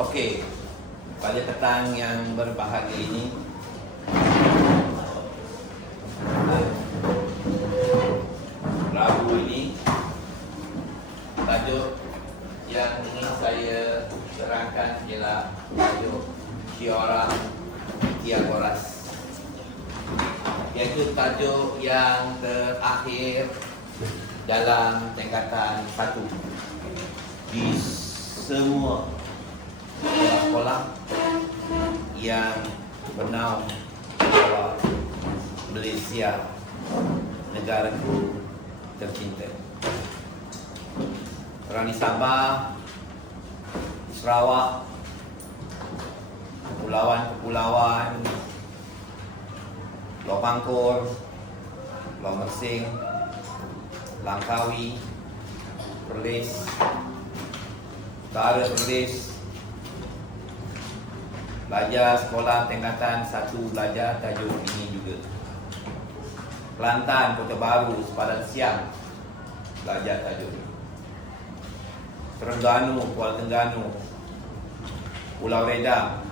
Okey, pada petang yang berbahagia ini, Rabu ini, tajuk yang ingin saya terangkan ialah tajuk Theorem Pythagoras, iaitu tajuk yang terakhir dalam tingkatan 1 di semua sekolah yang bernaung Jawa, Malaysia, negaraku tercinta. Orang di Sabah, di Sarawak, kepulauan-kepulauan, Pulau Pangkor, Pulau Mersing, Langkawi, Perlis, Utara Perlis, belajar sekolah tingkatan 1 belajar tajuk ini juga. Kelantan, Kota Baru, Sepadan Siang belajar tajuk ini. Terengganu, Kuala Terengganu, Pulau Redang,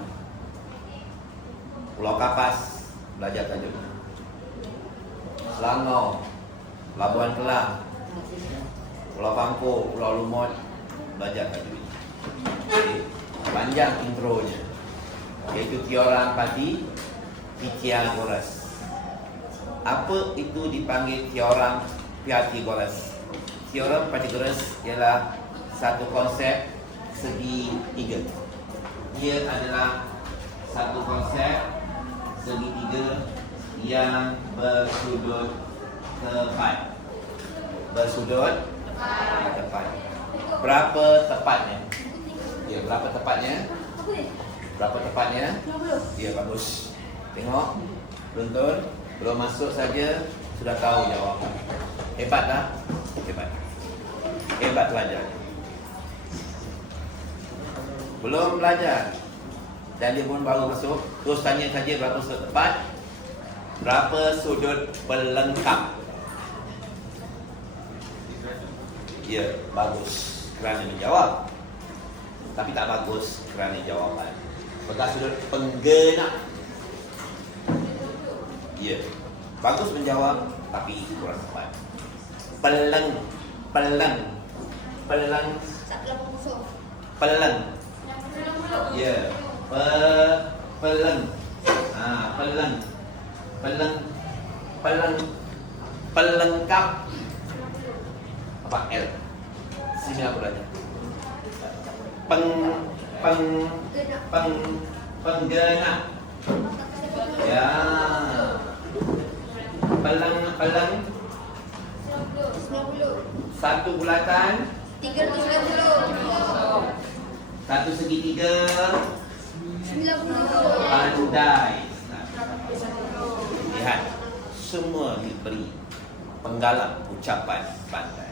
Pulau Kapas belajar tajuk ini. Selangor, Labuan Kelang, Pulau Pangkor, Pulau Lumut belajar tajuk ini. Okay. Panjang intronya, iaitu Theorem Pythagoras. Apa itu dipanggil Theorem Pythagoras? Theorem Pythagoras ialah satu konsep segitiga. Ia adalah satu konsep segitiga yang bersudut tepat. Bersudut tepat. Berapa tepatnya? Ya, berapa tepatnya? Berapa tepatnya? 50. Ya, bagus. Tengok, betul. Belum masuk saja sudah tahu jawapan. Hebat tak? Hebat. Hebat belajar. Belum belajar dan dia pun baru masuk, terus tanya saja berapa sudut tepat, berapa sudut pelengkap. Ya, bagus kerana menjawab. Tapi tak bagus kerana jawapan. Bekas sudut penggenap. Ya, bagus menjawab tapi kurang tepat. Peleng. Ya, peleng. Pelengkap. Apa L? Sini aku belajar. Penggenap. Ya. Peleng. 1 bulatan 390. Satu segitiga 90. Pandai. Lihat, semua diberi penggalak ucapan pandai.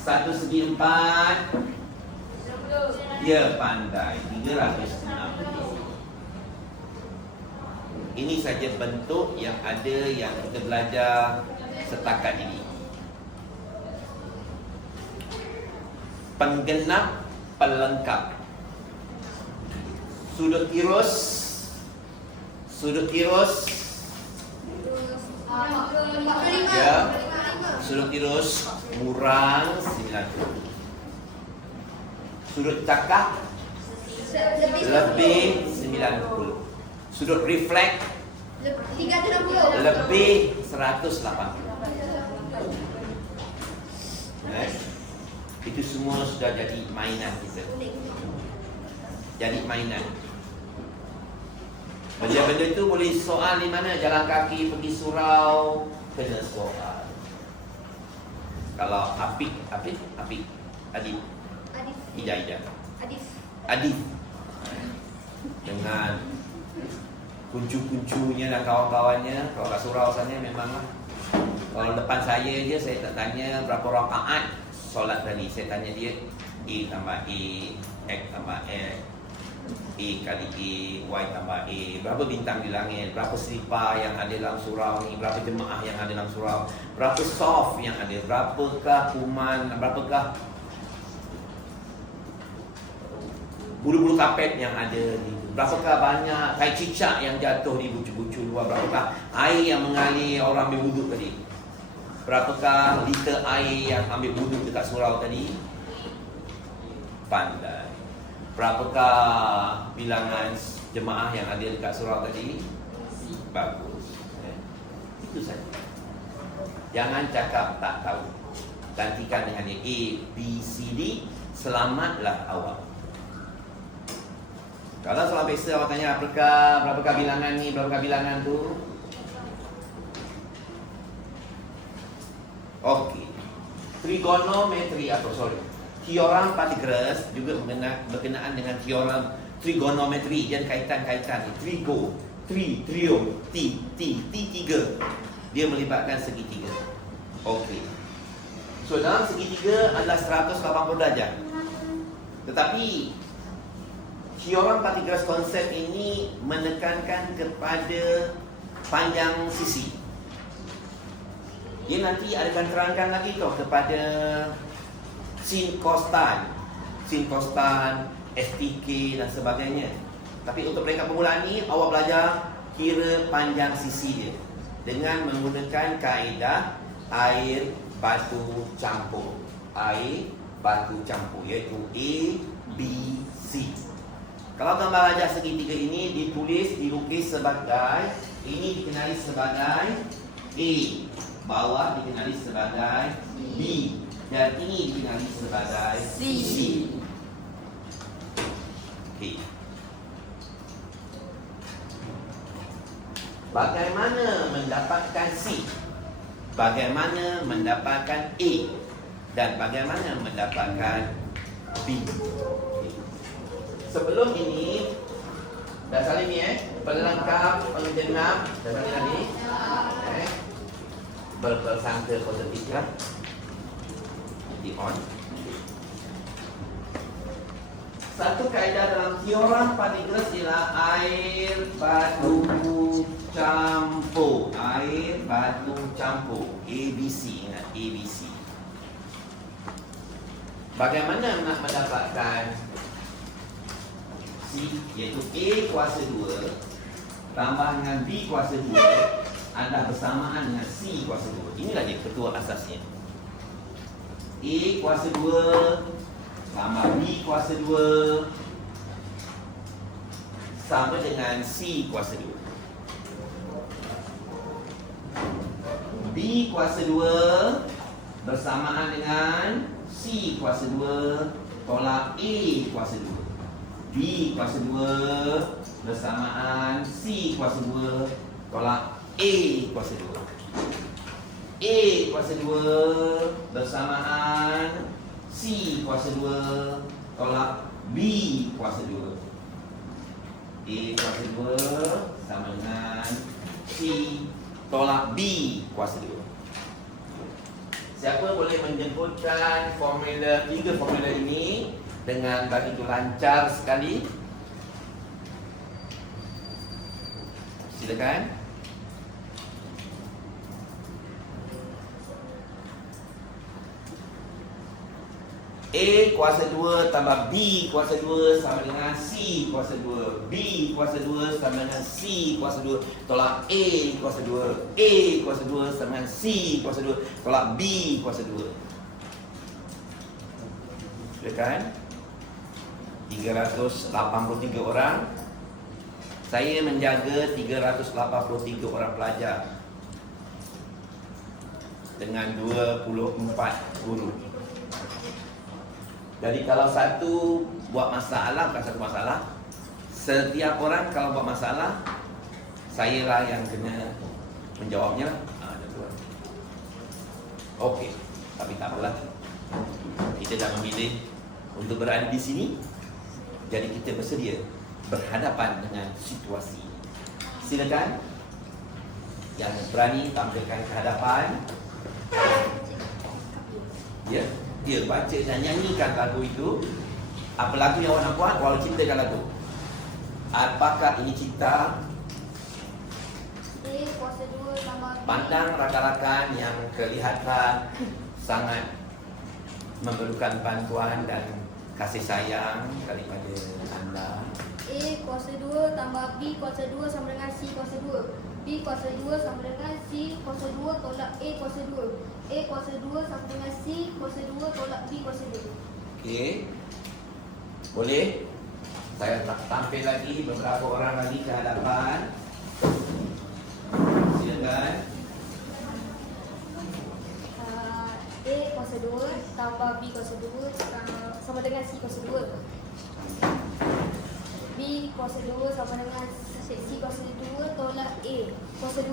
Satu segi 4. Ya, pandai. 360. Ini saja bentuk yang ada yang kita belajar setakat ini. Penggenap, pelengkap. Sudut tirus. Ya. Sudut tirus kurang 90. Sudut cakap lebih 90. Sudut refleks 360. Lebih 180. Itu semua sudah jadi mainan kita. Jadi mainan. Benda-benda itu boleh soal di mana? Jalan kaki, pergi surau, kena soal. Kalau Apik, Adif, Ija, Adif, dengan kuncu-kuncunya dan kawan-kawannya. Kalau kat surau sana memang lah. Kalau depan saya je, saya tak tanya berapa rakaat solat tadi. Saya tanya dia A tambah A, X tambah X, A kali A, Y tambah A. Berapa bintang di langit, berapa selipar yang ada dalam surau ni, berapa jemaah yang ada dalam surau, berapa soft yang ada, berapakah kuman, berapakah bulu-bulu kapet yang ada di berapakah banyak tai cicak yang jatuh di bucu-bucu luar, berapakah air yang mengalir orang ambil wuduk tadi, berapakah liter air yang ambil wuduk dekat surau tadi. Pandai. Berapakah bilangan jemaah yang ada dekat surau tadi? Bagus. Itu saja. Jangan cakap tak tahu. Gantikan dengan A, B, C, D. Selamatlah awak. Kalau soal biasa awak tanya berapakah bilangan ni, berapakah bilangan tu? Okey. Trigonometri atau teorem Pythagoras juga berkenaan dengan teorem trigonometri dan kaitan-kaitan ni. Trio, tiga. Dia melibatkan segitiga. Okey. So dalam segitiga adalah 180 darjah. Tetapi teorem Pythagoras konsep ini menekankan kepada panjang sisi. Dia nanti akan terangkan lagi kepada sin, cos, tan, STK dan sebagainya. Tapi untuk peringkat permulaan ni, awak belajar kira panjang sisi dia dengan menggunakan kaedah air batu campur. Air batu campur, iaitu A, B, C. Kalau gambar rajah segitiga ini dilukis sebagai, ini dikenali sebagai A, bawah dikenali sebagai B, dan ini dikenali sebagai C. Okey. Bagaimana mendapatkan C? Bagaimana mendapatkan A? Dan bagaimana mendapatkan B? Sebelum ini, dah saling ni pelengkap, pengenap, dah saling tadi. Bersangka positif lah. Di on. Satu kaedah dalam teorem Pythagoras ialah air batu campur. Air batu campur. ABC, ingat ABC. Bagaimana nak mendapatkan C, iaitu A kuasa 2 tambah dengan B kuasa 2 adalah bersamaan dengan C kuasa 2. Inilah dia ketua asasnya. A kuasa 2 tambah B kuasa 2 sama dengan C kuasa 2. B kuasa 2 bersamaan dengan C kuasa 2 tolak A kuasa 2. B kuasa 2 bersamaan C kuasa 2 tolak A kuasa 2. A kuasa 2 bersamaan C kuasa 2 tolak B kuasa 2. A kuasa 2 sama dengan C tolak B kuasa 2. Siapa boleh menjemputkan tiga formula ini dengan begitu lancar sekali? Silakan. A kuasa 2 tambah B kuasa 2 sama dengan C kuasa 2. B kuasa 2 sama dengan C kuasa 2 tolak A kuasa 2. A kuasa 2 sama dengan C kuasa 2 tolak B kuasa 2. Silakan. 383 orang. Saya menjaga 383 orang pelajar dengan 24 guru. Jadi kalau satu buat masalah, bukan satu masalah, setiap orang kalau buat masalah, saya lah yang kena menjawabnya. Okey, tapi tak apalah. Kita dah memilih untuk berada di sini, jadi kita bersedia berhadapan dengan situasi. Silakan yang berani tampilkan ke hadapan. Ya. Dia baca dan nyanyikan lagu itu. Apa lagu yang awak nak buat, awak ciptakan lagu. Apakah ini cipta? Pandang rakan-rakan yang kelihatan sangat memerlukan bantuan dan kasih sayang daripada kuasa 2 tambah B kuasa 2 sama dengan C kuasa 2. B kuasa 2 sama dengan C kuasa 2 tolak A kuasa 2. A kuasa 2 sama dengan C kuasa 2 tolak B kuasa 2. Okey. Boleh? Saya tampil lagi beberapa orang lagi ke hadapan. Silakan. A kuasa 2 tambah B kuasa 2 sama dengan C kuasa 2. B kuasa 2 sama dengan C kuasa 2 tolak A kuasa 2.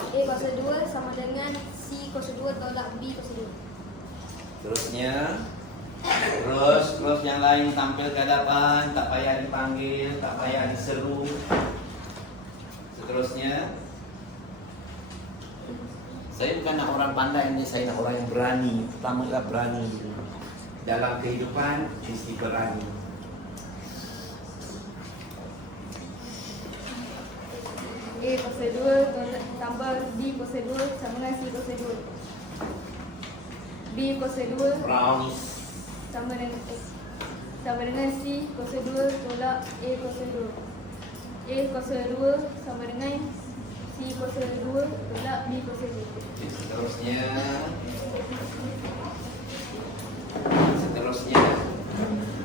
A kuasa 2 sama dengan C kuasa 2 tolak B kuasa 2. Terusnya. Terus yang lain tampil ke hadapan, tak payah dipanggil, tak payah diseru. Seterusnya. Saya bukan nak orang pandai ni, saya nak orang yang berani. Pertama berani dulu. Dalam kehidupan mesti berani. A kuasa 2 tambah B kuasa 2 sama dengan C kuasa 2. B kuasa 2 Brownies. sama dengan C kuasa 2 tolak A kuasa 2. A kuasa 2 sama dengan C kuasa 2 tolak B kuasa 2. Seterusnya.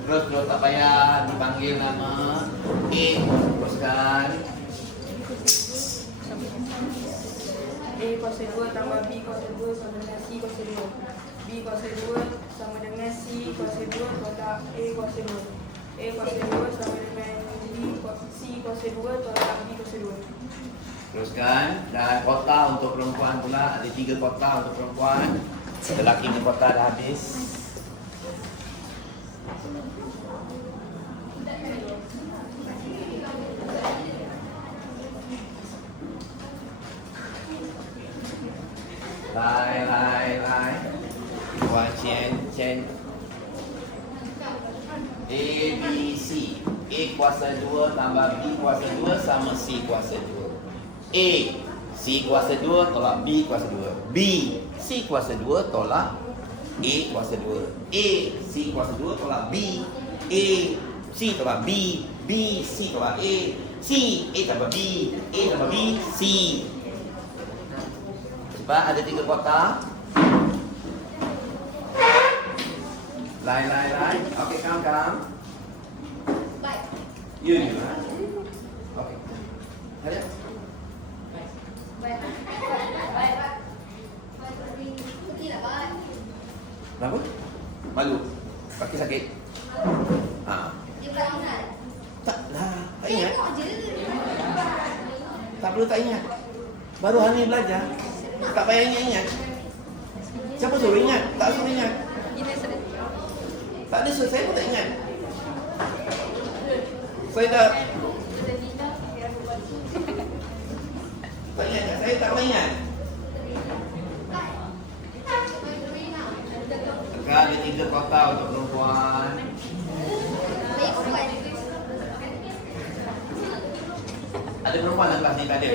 Terus tak payah dipanggil nama. A, teruskan. A kuasa 2 tambah B kuasa 2 sama dengan C kuasa 2. B kuasa 2 sama dengan C kuasa 2 tolak A kuasa 2. A kuasa 2 sama dengan C kuasa 2 tolak B kuasa 2. Teruskan. Dan kota untuk perempuan pula. Ada 3 kota untuk perempuan. Lelaki ni kota dah habis. Lai. Wan Chen. A, B, C. A kuasa 2 tambah B kuasa 2 sama C kuasa 2. A, C kuasa 2 tolak B kuasa 2. B, C kuasa 2 tolak A kuasa 2. A, C kuasa 2 tolak B. A, C tolak B. B, C tolak A. C, A tambah B. A tambah B, C. Cepat, ada 3 kotak. Lain. Okey, come. Baik. You. Okey. Ada? Baik. Okey lah, baik. Kenapa? Malu? Kaki sakit? Dia bukan ingat. Tak ingat. Tengok je. Tak perlu tak ingat. Baru hari ni belajar. Tak payah ingat. Siapa suruh ingat? Tak suruh ingat. Tak ada suruh, saya pun tak ingat. Saya dah tak ingat. Saya tak pernah ingat. Ada 3 kota untuk perempuan. Ada perempuan dalam kelas ni? Tak ada.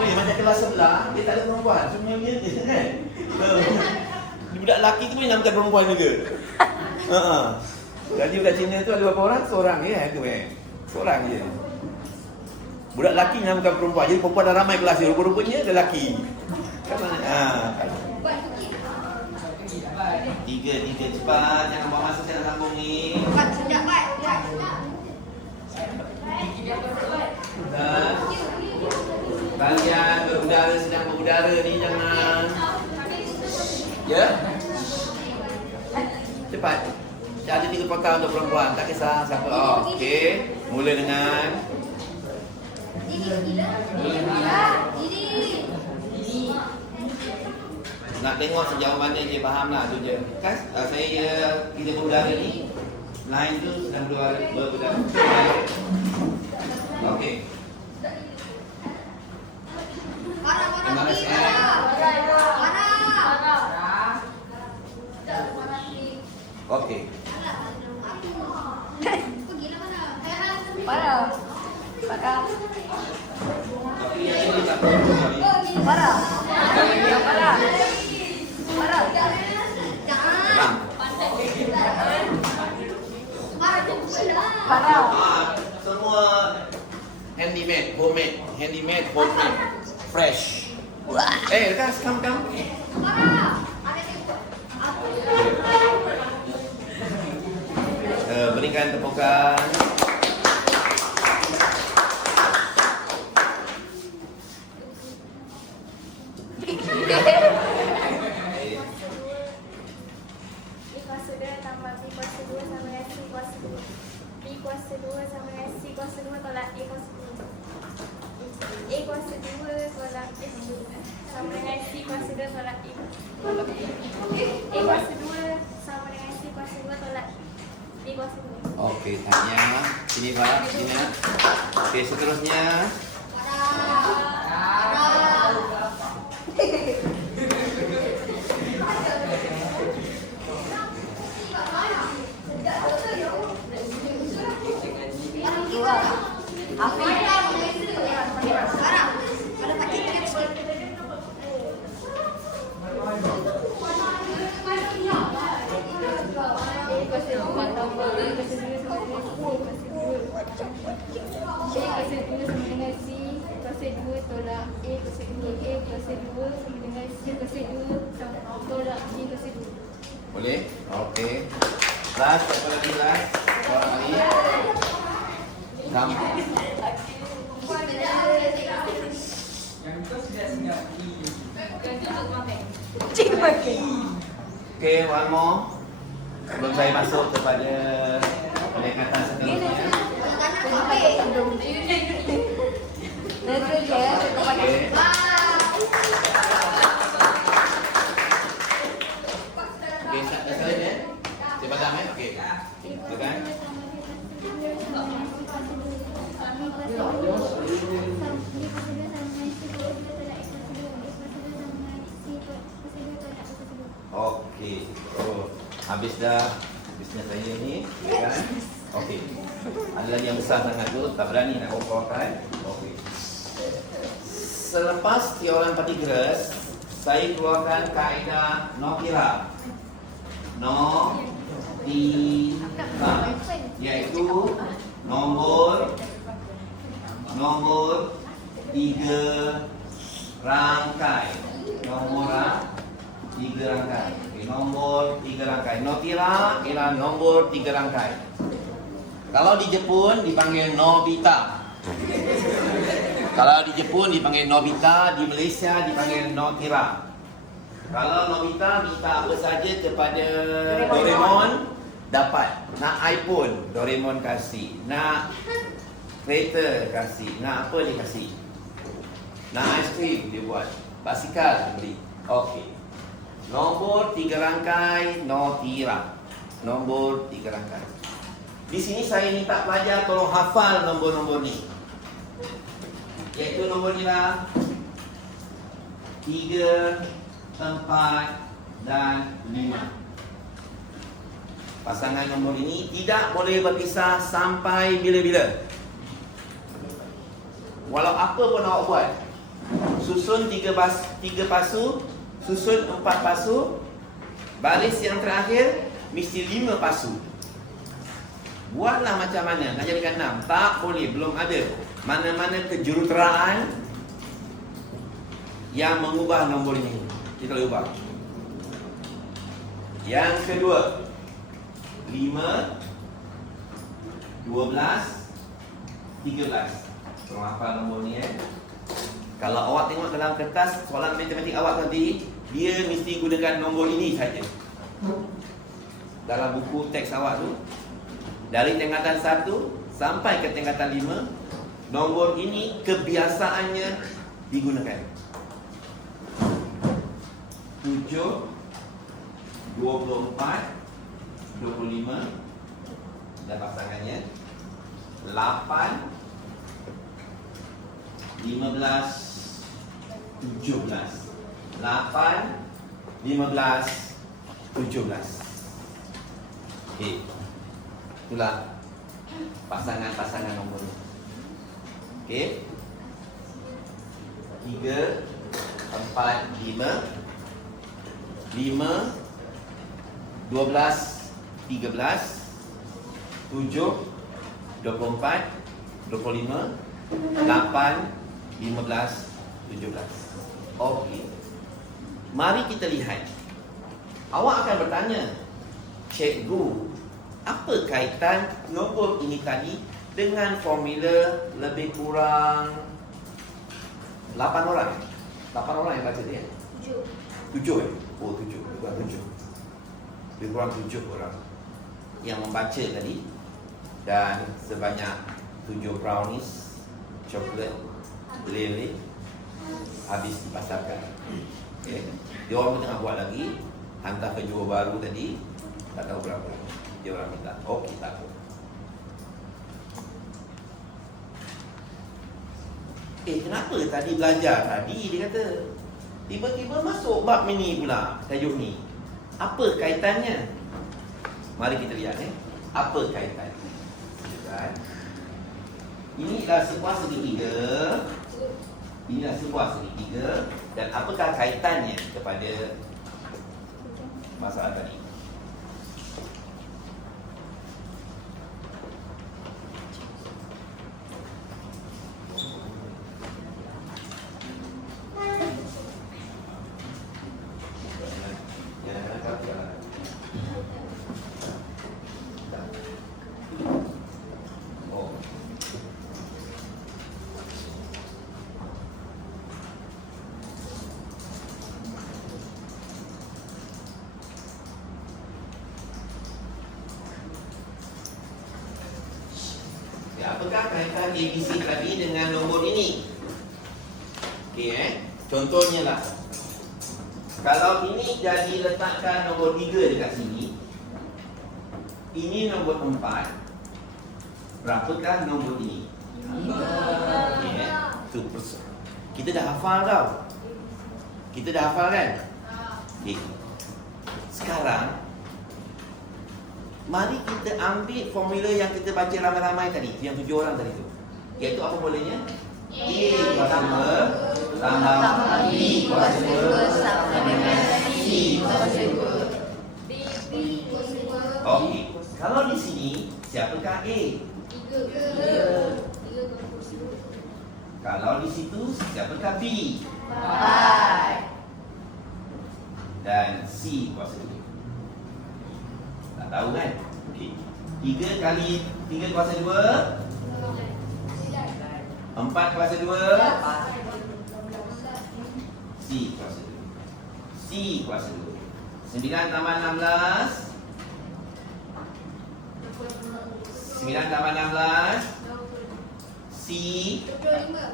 Oh ya, macam kelas sebelah, dia tak ada perempuan. Semua dia je kan. Budak lelaki tu pun yang bukan perempuan juga. Jadi budak Cina tu ada berapa orang? Seorang je tu seorang je. Budak lelaki yang bukan perempuan. Jadi perempuan dah ramai kelas dia. Rupa-rupanya dia lelaki. Tiga cepat. Jangan buang masa, saya nak sambung ni. Sekejap, baik. Dan kalian berudara, sedang berudara ni jangan. Ya? Cepat. Ada 3 kota untuk perempuan. Tak kisah siapa. Okey. Mula dengan nak tengok sejauh mana dia faham lah tu je. Kan kita berudara ni, lain tu sedang berudara. Okey. Terima kasih. Okey. Parah. Tapi yang ini tak perlu. Parah. Tenang. Parah tu. handmade, homemade, fresh. Lekas, come. Berikan tepukan. Okey, tanya. Sini Pak, sini. Okey, seterusnya. Boleh? Okey. Last, apa lagi last? Soalan lagi. Kamu. Okey, one more. Sebelum saya masuk kepada pendekatan seterusnya. Okey. Okey, dah selesai ya? Saya padam ya? Okey. Silakan. Okey. Oh, habis dah. Habisnya saya ni, ya kan? Okey. Ada lagi yang besar sangat tu, tak berani nak kumpulkan. Okey. Selepas teorem Pythagoras, saya keluarkan kaedah notira. Notira, iaitu nombor 3 rangkai. Nombor 3 rangkai. Okay, nombor 3 rangkai. Notira ialah nombor 3 rangkai. Kalau di Jepun dipanggil Nobita. Kalau di Jepun dipanggil Nobita, di Malaysia dipanggil Notira. Kalau Nobita minta apa saja kepada Doraemon, dapat. Nak iPhone, Doraemon kasih. Nak kereta kasih. Nak apa dia kasih. Nak aiskrim dia buat. Basikal dia beli. Okey. Nombor 3 rangkai Notira. Nombor 3 rangkai. Di sini saya minta pelajar tolong hafal nombor-nombor ni. Iaitu nombor ni lah 3, 4 dan 5. Pasangan nombor ini tidak boleh berpisah sampai bila-bila. Walau apa pun awak buat, susun 3 pasu, susun 4 pasu, baris yang terakhir mesti 5 pasu. Buatlah macam mana nak jadikan 6. Tak boleh, belum ada mana-mana kejuruteraan yang mengubah nombor ini. Kita boleh ubah. Yang kedua, 5, 12, 13. Tolong hafal nombor ni Kalau awak tengok dalam kertas soalan matematik awak tadi, dia mesti gunakan nombor ini saja. Dalam buku teks awak tu, dari tingkatan 1 sampai ke tingkatan 5, nombor ini kebiasaannya digunakan. 7, 24, 25 dan pasangannya. 8, 15, 17. 8, 15, 17. Okey. Itulah pasangan-pasangan nombor ni. Okey. 3, 4, 5, 12, 13, 7, 24, 25 8, 15, 17. Okey. Mari kita lihat. Awak akan bertanya, cikgu, apa kaitan nombor ini tadi dengan formula lebih kurang 8 orang? 8 orang yang baca dia? 7 Oh 7, kurang 7. Lebih kurang 7 orang yang membaca tadi. Dan sebanyak 7 brownies, coklat, lele habis dipasarkan. Okay. Dia orang pun tengah buat lagi, hantar ke Johor Bahru tadi, tak tahu berapa dia orang minta. Okey, tak apa. Kenapa tadi belajar tadi dia kata tiba-tiba masuk bab mini pula, tajuk ni. Apa kaitannya? Mari kita lihat apa kaitan. Ini adalah sebuah segitiga. Inilah sebuah segitiga. Dan apakah kaitannya kepada masalah tadi? Apakah kaitan ABC tadi dengan nombor ini? Okey contohnya lah. Kalau ini jadi letakkan nombor 3 dekat sini, ini nombor 4. Berapakah nombor ini? 5. Okey kita dah hafal tau. Kita dah hafal kan? Okey. Sekarang mari kita ambil formula yang kita baca ramai-ramai tadi, yang 7 orang tadi tu. Iaitu apa formulanya? A kuasa 2 tambah B kuasa 2 sama dengan C kuasa 2. Okey. Kalau di sini, siapakah A? 3. Kalau di situ, siapakah B? 4. Dan C kuasa 2. Tak tahu kan? Okey. 3 kali 3 kuasa 2 4 kuasa 2 C kuasa 2. C kuasa 2. 9 tambah 16 9 tambah 16 C.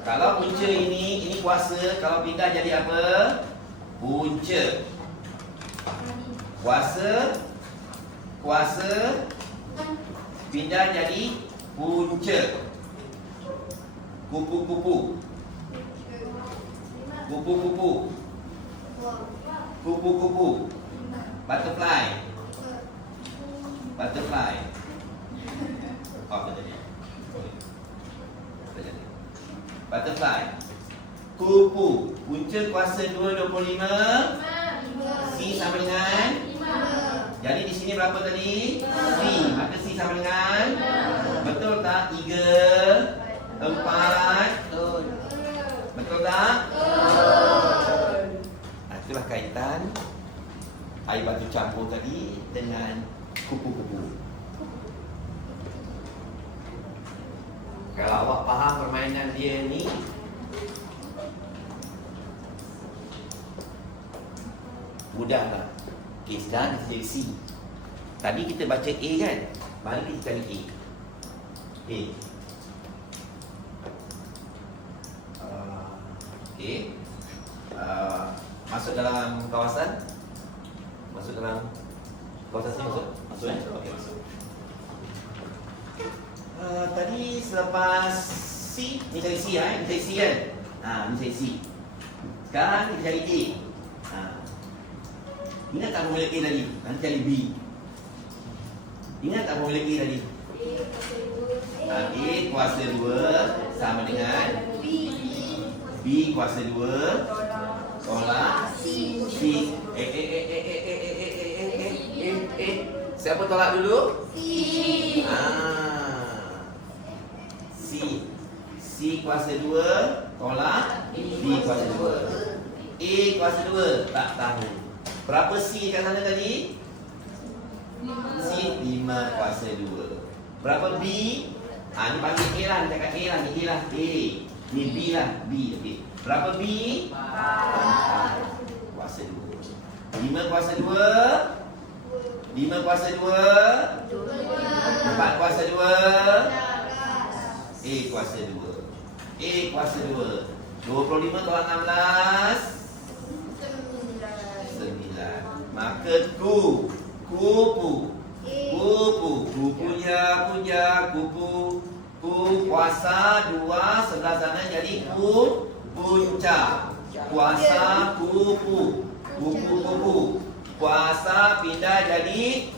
Kalau punca ini kuasa. Kalau pindah jadi apa? Punca. Kuasa pindah jadi punca. Kupu-kupu. Butterfly. Apa tadi? Butterfly. Kupu. Punca kuasa 2 25. C sama dengan 5. Jadi di sini berapa tadi? C. Maka C sama dengan 5. Betul tak? 3 4. Betul tak? Betul. Itulah kaitan air batu campur tadi dengan kupu-kupu. Kalau awak faham permainan dia ni, mudahlah. Okey, sekarang kita jadi C. Tadi kita baca A kan? Mari kita cari A. A. Okey. Masuk dalam kawasan. Masuk dalam kawasan sini masuk. Masuk ya? Okey, masuk. Tadi selepas C, ni cari C ni cari C kan? Ni cari C. Sekarang kita cari A. Ingat tak formula A tadi? Nanti cari B. Ingat tak formula A tadi? A kuasa 2 sama dengan B kuasa 2 tolak C. Siapa tolak dulu? C. C. C kuasa 2 tolak B kuasa 2. A kuasa 2 tak tahu. Berapa C kat sana tadi? C 5 kuasa 2. Berapa B? Ni panggil A lah, ni cakap A lah, ni A lah. A. Ni B lah, B. Okay. Berapa B? 4 kuasa 2. 5 kuasa 2. 5 kuasa 2. 4 kuasa 2. A kuasa 2. A kuasa 2. 25 tolak 16. 9. Maka kupu. Kupu. Ku kuasa 2 sebelah sana jadi puncak. Kuasa kupu. Kuasa pindah jadi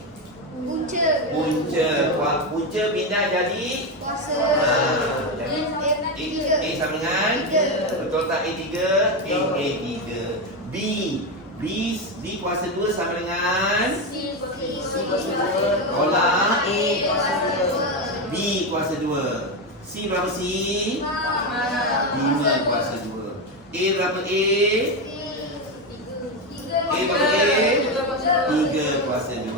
punca pindah jadi Kuasa. jadi A sama dengan betul tak A3? A3. B kuasa 2 sama dengan tolak B kuasa 2. C berapa C? 5 kuasa 2. A berapa A? A berapa A? 3 kuasa 2.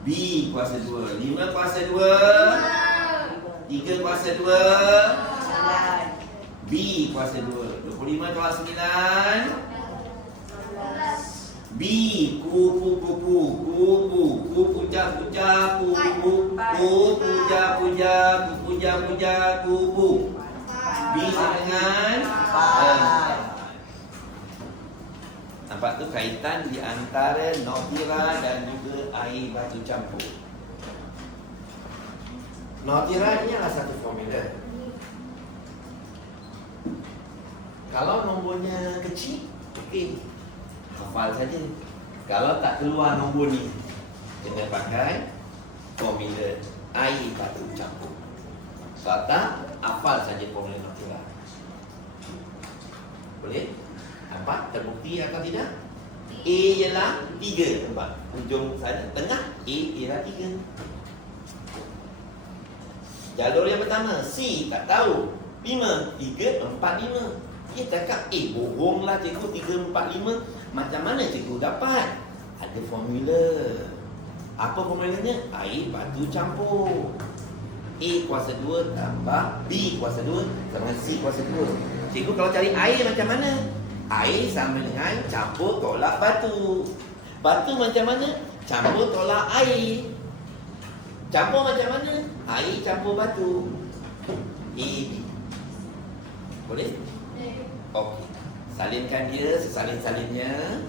B kuasa 2. 5 kuasa 2. 3 kuasa 2. B kuasa 2. 25 tolak 9. B kupu puja kupu. B sama dengan 4. Nampak tu kaitan di antara notira dan juga air batu campur. Notira ni adalah satu formula. Kalau nombornya kecil, okey, hafal saja. Kalau tak keluar nombor ni, kena pakai formula air batu campur. Kalau tak, hafal saja formula notira. Boleh? Nampak? Terbukti atau tidak? A ialah 3. Nampak? Ujung sana tengah A ialah 3. Jalur yang pertama C tak tahu 5, 3, 4, 5. Dia cakap bohonglah cikgu 3, 4, 5. Macam mana cikgu dapat? Ada formula. Apa formulanya? Air batu campur. A kuasa 2 tambah B kuasa 2 sama dengan C kuasa 2. Cikgu kalau cari air macam mana? Air sama dengan campur tolak batu. Batu macam mana? Campur tolak air. Campur macam mana? Air campur batu. A, B. Boleh? Okey. Salinkan dia sesalin-salinnya.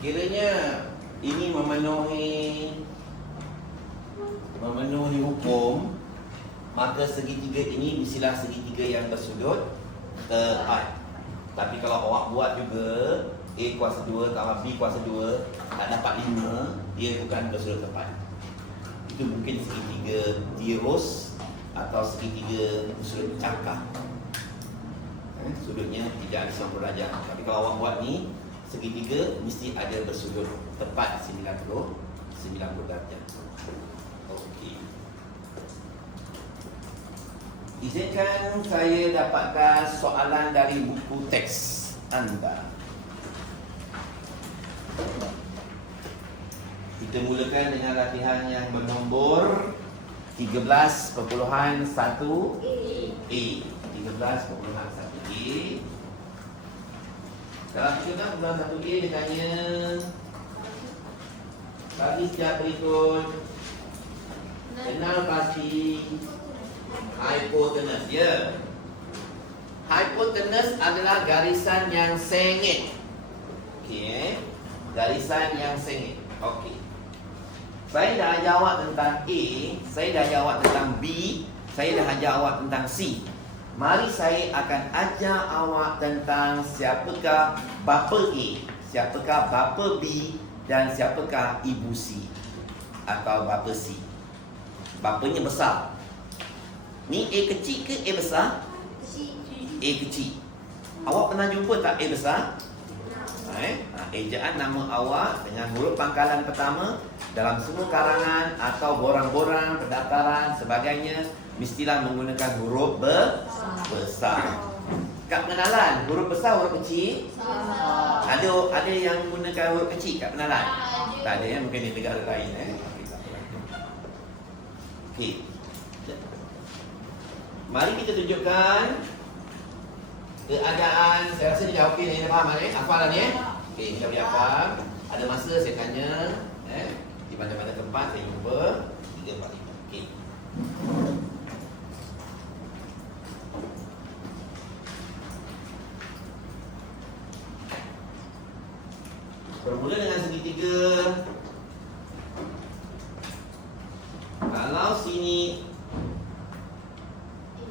Sekiranya ini memenuhi hukum, maka segitiga ini mestilah segitiga yang bersudut tepat. Tapi kalau awak buat juga A kuasa 2 tambah B kuasa 2 tak dapat 5, dia bukan bersudut tepat. Itu mungkin segitiga tirus atau segitiga bersudut cakap. Sudutnya tidak ada 90 darjah. Tapi kalau awak buat ni, segitiga mesti ada bersudut tepat 90 darjah. Okey. Izinkan saya dapatkan soalan dari buku teks anda. Kita mulakan dengan latihan yang bernombor 13.1 A. 13.1 A. Dalam 13.1 A dia tanya, bagi setiap berikut kenal pasti hipotenus. Ya, hipotenus adalah garisan yang sengit. Okey, garisan yang sengit. Okey, saya dah jawab tentang A, saya dah jawab tentang B, saya dah ajar awak tentang C. Mari saya akan ajar awak tentang siapakah bapa A, siapakah bapa B dan siapakah ibu C atau bapa C. Bapanya besar. Ni A kecil ke A besar? A kecil. Awak pernah jumpa tak A besar? Ejaan nama awak dengan huruf pangkalan pertama dalam semua karangan atau borang-borang, pendaftaran, sebagainya mestilah menggunakan huruf besar. Kat pengenalan, huruf besar, huruf kecil? Ada yang menggunakan huruf kecil kat pengenalan? Tak ada, mungkin di negara lain. Okey. Mari kita tunjukkan keadaan. Saya rasa dia dah okey ni, faham ni? Hafal dah ni okey, kita boleh hafal. Ada masa saya tanya di mana-mana tempat saya jumpa 3, 4, 5. Okey. Bermula dengan segitiga. Kalau sini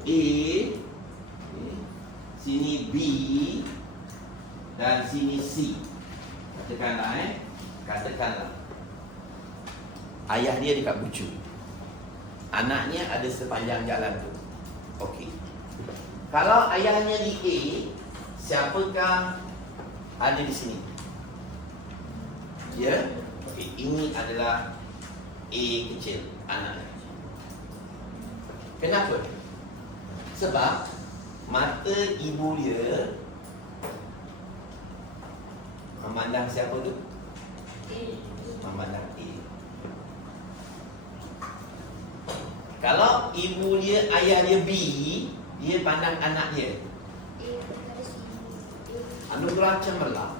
A, sini B dan sini C. Katakanlah katakanlah ayah dia dekat Bucu, anaknya ada sepanjang jalan tu. Okey. Kalau ayahnya di A, siapakah ada di sini? Ya. Okey, ini adalah A kecil, anak. Kenapa? Sebab mata ibu dia memandang siapa tu? Memandang A. Kalau ibu dia, ayah dia B, dia pandang anak dia. Anugerah Cemerlang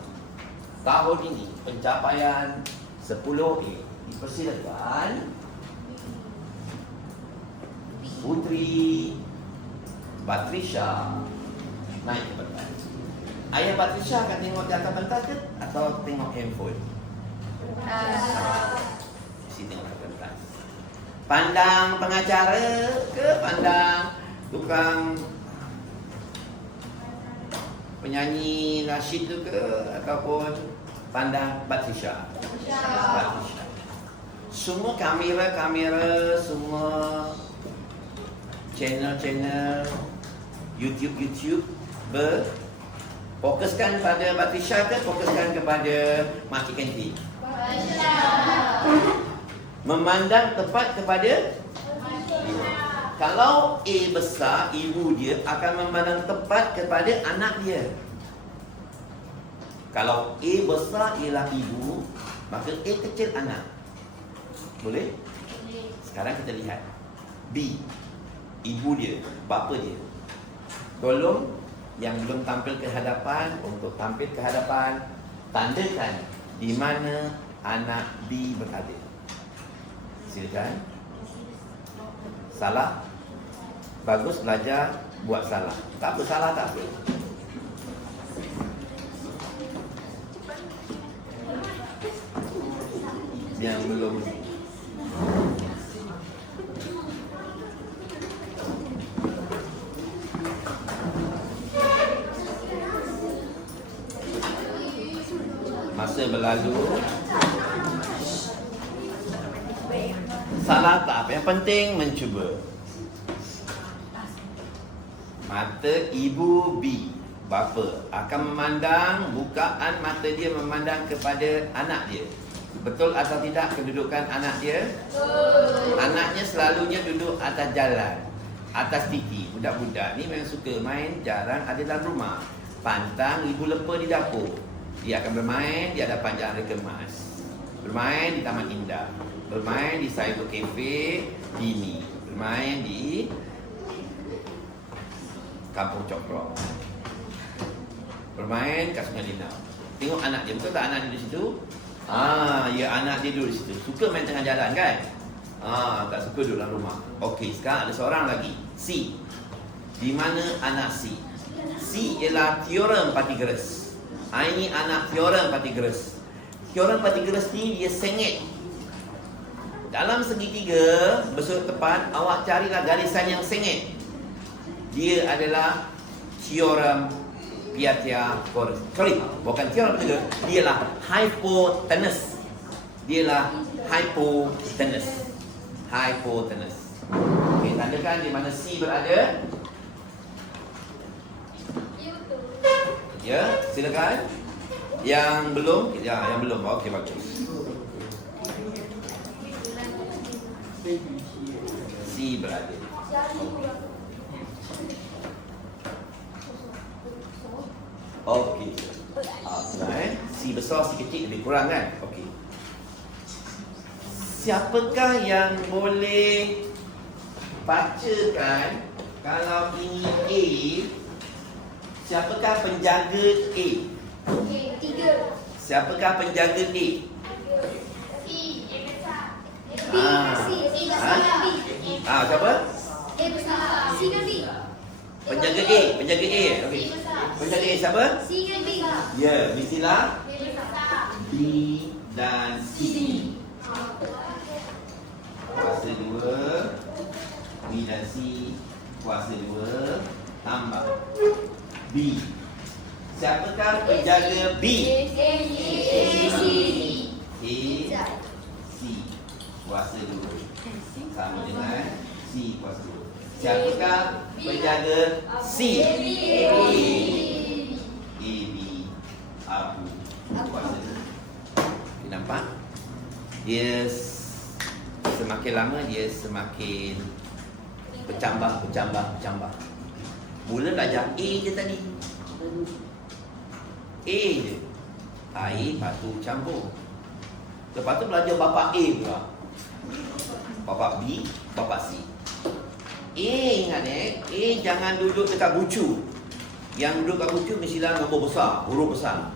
tahun ini pencapaian 10A. Dipersilakan Putri Batrisha naik ke pentas. Ayah Batrisha akan tengok di atas pentas ke atau tengok handphone? Mesti tengok di pentas. Pandang pengacara ke pandang tukang penyanyi nasyid tu ke ataupun pandang Batrisha? Batrisha. Semua kamera-kamera, semua channel-channel YouTube fokuskan pada Batrisha ke fokuskan kepada Makcik Kanti? Memandang tepat kepada. Kalau A besar, ibu dia akan memandang tepat kepada anak dia. Kalau A besar ialah ibu, maka A kecil anak. Boleh? Sekarang kita lihat B, ibu dia, bapa dia. Tolong yang belum tampil ke hadapan, untuk tampil ke hadapan, tandakan di mana anak B berada. Silakan. Salah? Bagus belajar buat salah. Tak apa, salah tak apa. Yang belum masa berlalu. Salah tak apa, yang penting mencuba. Mata ibu B, bapa, akan memandang, bukaan mata dia memandang kepada anak dia. Betul atau tidak kedudukan anak dia? Anaknya selalunya duduk atas jalan. atas titi. Budak-budak ni memang suka main, jarang ada dalam rumah. Pantang ibu lepa di dapur. Dia akan bermain di hadapan jalan rekemas, bermain di Taman Indah, bermain di Cyber Cafe Dini, bermain di Kampung Cokrok, bermain kat Sungai Linau. Tengok anak dia, betul tak anak dia di situ? Ya, anak dia duduk di situ. Suka main tengah jalan kan? Tak suka duduk dalam rumah. Okey, sekarang ada seorang lagi, C. Di mana anak C? C ialah teorem Pythagoras. Ini anak teorem Pythagoras. Teorem Pythagoras ni dia sengit. Dalam segitiga bersudut tepat, awak carilah garisan yang sengit. Dia adalah teorem Pythagoras. Sorry, bukan teorem Pythagoras. Dialah hypotenuse. Dialah hypotenuse. Hypotenuse. Okey, tandakan di mana C berada. Ya, silakan. Yang belum? Ya, yang belum. Okey, bagus. C berada. Okey. C besar, C kecil lebih kurang kan? Okey. Siapakah yang boleh bacakan kalau ini A? Siapakah penjaga A? Tiga. Siapakah penjaga A? C. A besar. B. Ah. C. A besar. B. Siapa? A besar. C kan B. Penjaga A. Penjaga A. Okey. Penjaga A siapa? C kan B. Ya, mestilah A besar. B dan C. Kuasa 2 B dan C. Kuasa 2 tambah B. Siapakah penjaga B? A. C. A, C. Kuasa 2 sama dengan C kuasa 2. Siapakah penjaga C? A, B. Abu kuasa 2. Okay, nampak? Dia semakin lama dia semakin bercambah. Mula belajar A je tadi. A je. Air, batu, campur. Lepas tu belajar bapa A pula. Bapa B, bapa C. A ingat A jangan duduk dekat bucu. Yang duduk kat bucu mestilah nombor besar, huruf besar.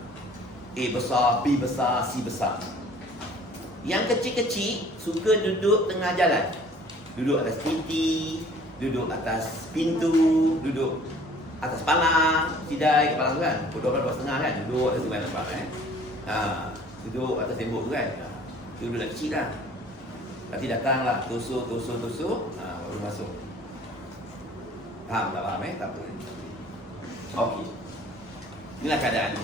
A besar, B besar, C besar. Yang kecil-kecil suka duduk tengah jalan. Duduk atas titi, duduk atas pintu, duduk atas palang, sidai ke palang tu kan. Pukul 12 setengah kan, duduk atas tu kan nampak kan. Duduk atas tembok tu kan. Duduk dah kecil lah. Nanti datanglah tusuk, baru masuk. Faham tak faham Tak apa. Okey. Inilah keadaan.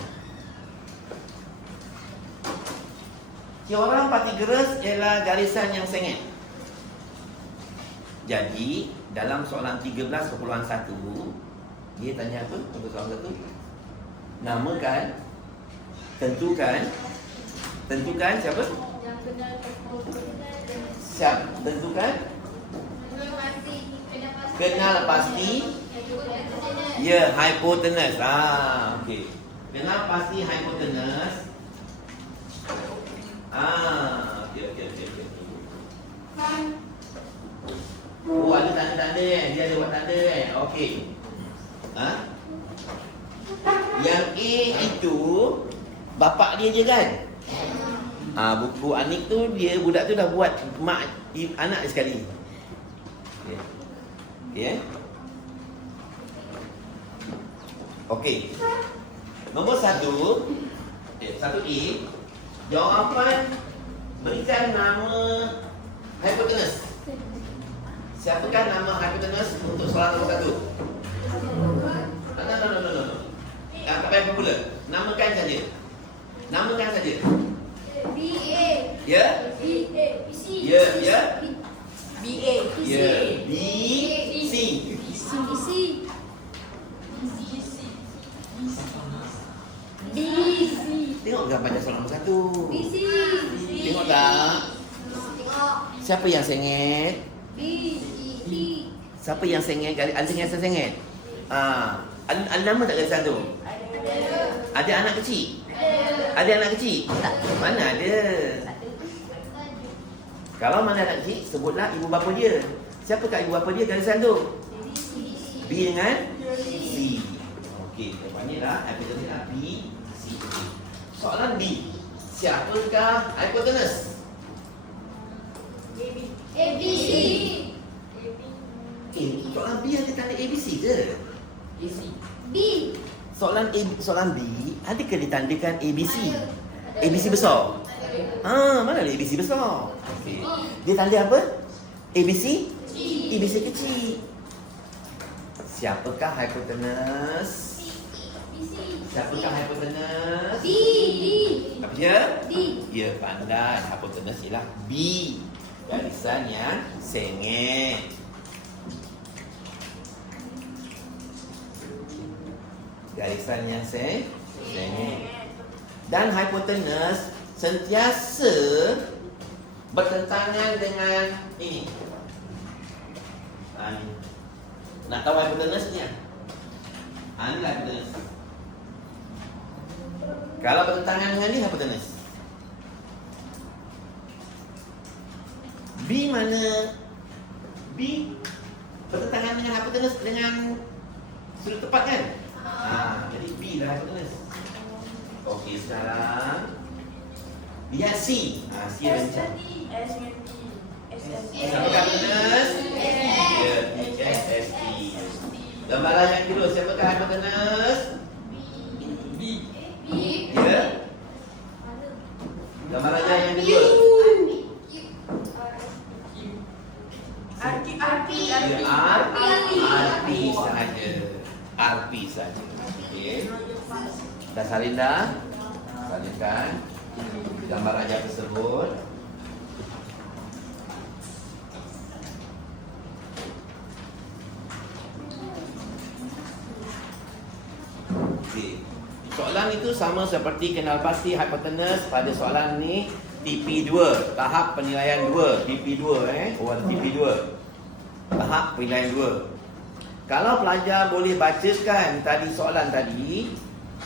Teorem Pythagoras ialah garisan yang sengit. Jadi, dalam soalan 13.1, dia tanya apa untuk soalan 1? Namakan, tentukan siapa? Tentukan kenal pasti. Ya, hypotenuse. Okey. Kenal pasti hypotenuse. Okey. Oh, ada tanda-tanda dia ada buat tanda Okey. Yang A itu bapak dia je kan? Buku Anik tu budak tu dah buat mak anak dia sekali. Okey. Okey. Nombor 1 1A. Jawapan berikan nama hypotenuse. Siapakah nama hypotenuse untuk soalan nombor 1? No. Tak payah popular. Namakan saja. B.A. Ya? B.A. C. Ya. BA. Ya. B. C. C. B. Tengok gambar soalan nombor 1. B. C. Tengok tak? Tengok. Siapa yang sengit? B. C. Siapa yang sengit? Ada yang sengit? Ada nama tak garisan tu? Ada anak kecil? Ada anak kecil? Tak. Mana ada? Kalau mana anak kecil, sebutlah ibu bapa dia. Siapakah ibu bapa dia garisan tu? B dengan C. Okey, kita panggillah hypotenuse B, C. Soalan B. Siapakah hypotenuse? ABC. Soalan B ada tanda ABC ke? B. Soalan B, adakah ditandakan ABC? ABC besar? Mana ada ABC besar? Okey. Dia tanda apa? ABC? ABC kecil. Siapakah hypotenuse? Siapakah hypotenuse? B. Apa dia? B. Ya, pandai. Hypotenuse ialah B. Garisan yang sengit. Garisan yang sengit. Dan hypotenuse sentiasa bertentangan dengan ini. Ni. Nak tahu hypotenuse ni? Ni lah hypotenuse. Kalau bertentangan dengan ni hypotenuse. B mana? B bertentangan dengan hypotenuse dengan sudut tepat kan? Jadi B lah hypotenuse. Okey, sekarang lihat C. C rancang. S dengan T. Siapakah hypotenuse? Ya, SST. Gambaran yang kedua, siapakah hypotenuse? B. Ya. Gambaran yang kedua. RP sahaja. RP sahaja. Okey. Dah salin dah? Salinkan gambar ajar tersebut. Okey. Soalan itu sama seperti kenal pasti hypotenuse pada soalan ni TP2, tahap penilaian 2, TP2 TP2. Tahap penilaian 2. Kalau pelajar boleh bacakan tadi soalan tadi,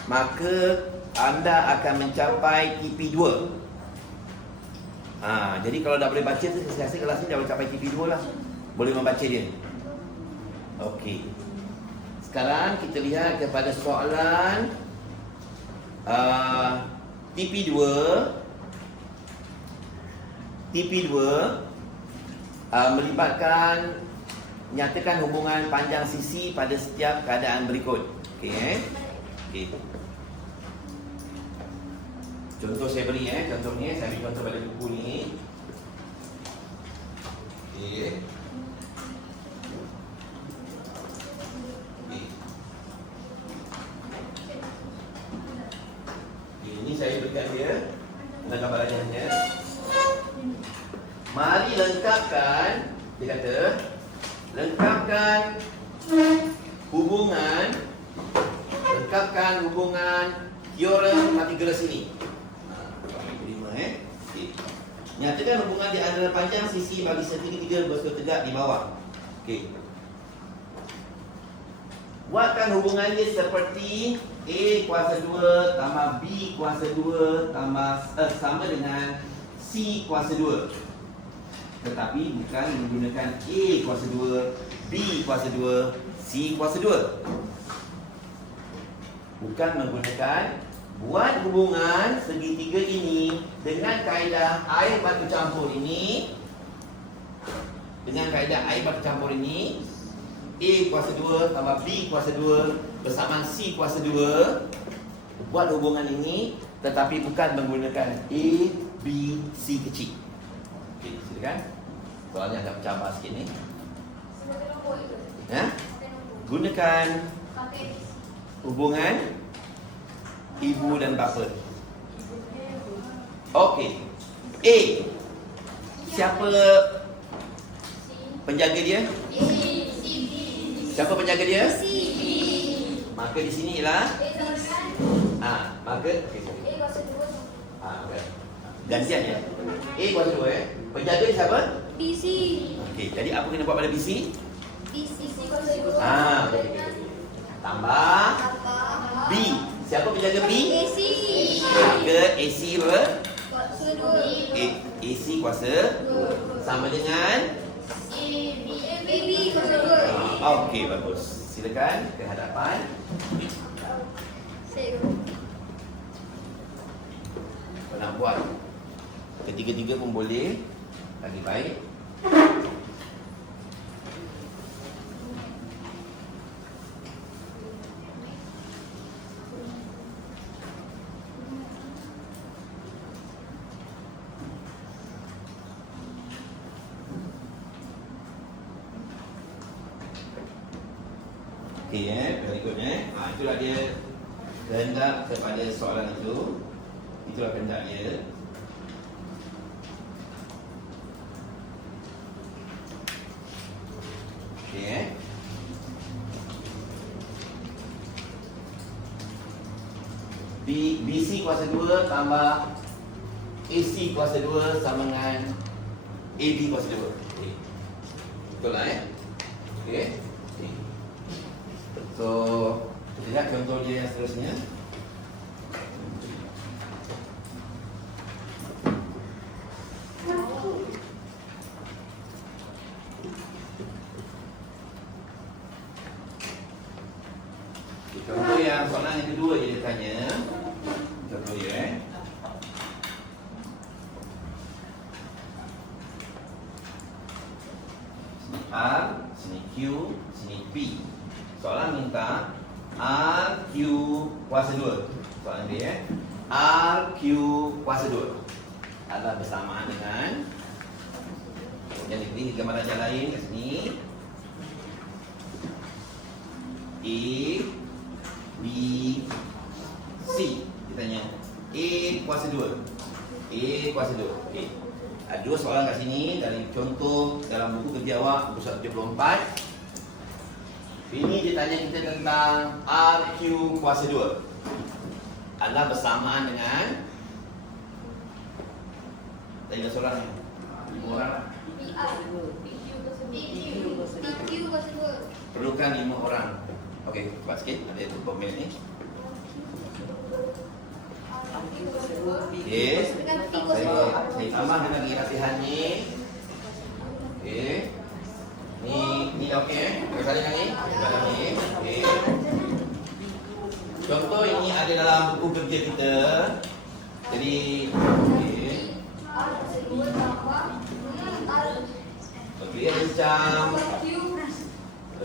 maka anda akan mencapai TP2. Jadi kalau dah boleh baca tu, saya rasa kelas ni dah boleh capai TP2 lah. Boleh membaca dia. Okey. Sekarang kita lihat kepada soalan TP2. TP2 melibatkan nyatakan hubungan panjang sisi pada setiap keadaan berikut. Okey. Okey. Contoh saya beri contoh ni, saya beri contoh pada buku ni. Okey. Ini saya berikan dia dengan gambar ajarnya. Mari lengkapkan, dia kata, lengkapkan hubungan teorem Pythagoras ini. Nyatakan hubungan di antara panjang sisi bagi segitiga berskala tegak di bawah. Okey. Buatkan hubungannya seperti A kuasa 2 tambah B kuasa 2 tambah sama dengan C kuasa 2. Tetapi bukan menggunakan A kuasa 2, B kuasa 2, C kuasa 2. Bukan menggunakan. Buat hubungan segitiga ini dengan kaedah air batu campur ini. Dengan kaedah air batu campur ini, A kuasa 2 tambah B kuasa 2 bersamaan C kuasa 2. Buat hubungan ini, tetapi bukan menggunakan A, B, C kecil. Okey, silakan. Soalnya agak mencabar sikit ni. Gunakan hubungan ibu dan bapa. Okey. A. Siapa penjaga dia? Siapa penjaga dia? Maka di sini ialah maka okay. Gantian ya. A kuasa 2 Penjaga dia siapa? BC. Okey, jadi apa kena buat pada BC? BC kuasa 2. Okey. Tambah B. Siapa penjaga B? AC Ke AC kuasa 2. AC kuasa sama dengan AB kuasa 2. Okey, bagus. Silakan ke hadapan. Saya Kau nak buat ketiga-tiga pun boleh. Lagi baik. Okey very good itulah dia kehendak kepada soalan itu. Itulah kehendak dia. Okey BC kuasa 2 tambah AC kuasa 2 sama dengan AB kuasa 2. Okey. Betul lah Okey. So, kita lihat contoh dia yang seterusnya. Contoh yang soalan yang kedua dia tanya. Contoh dia Sini R, sini Q, sini P. Soalan minta R, Q kuasa 2. Soalan dia R, Q kuasa 2 adalah bersamaan dengan yang ini gambaran yang lain kat sini. A, B, C. Dia tanya A kuasa 2. A kuasa 2. Okey. Ada dua soalan kat sini dari contoh dalam buku kerja awak buku 174. Ini dia tanya kita tentang RQ kuasa 2 adalah bersamaan dengan tadi dah seorang ni 5 orang PQ kuasa 2. perlukan 5 orang. Okey, cepat sikit ada tu komen ni. Okey, saya tambah dengan lagi latihan ni. Okey, ni dah okey Kita saling lagi. Okey. Contoh ini ada dalam buku kerja kita. Jadi okey. Okey, macam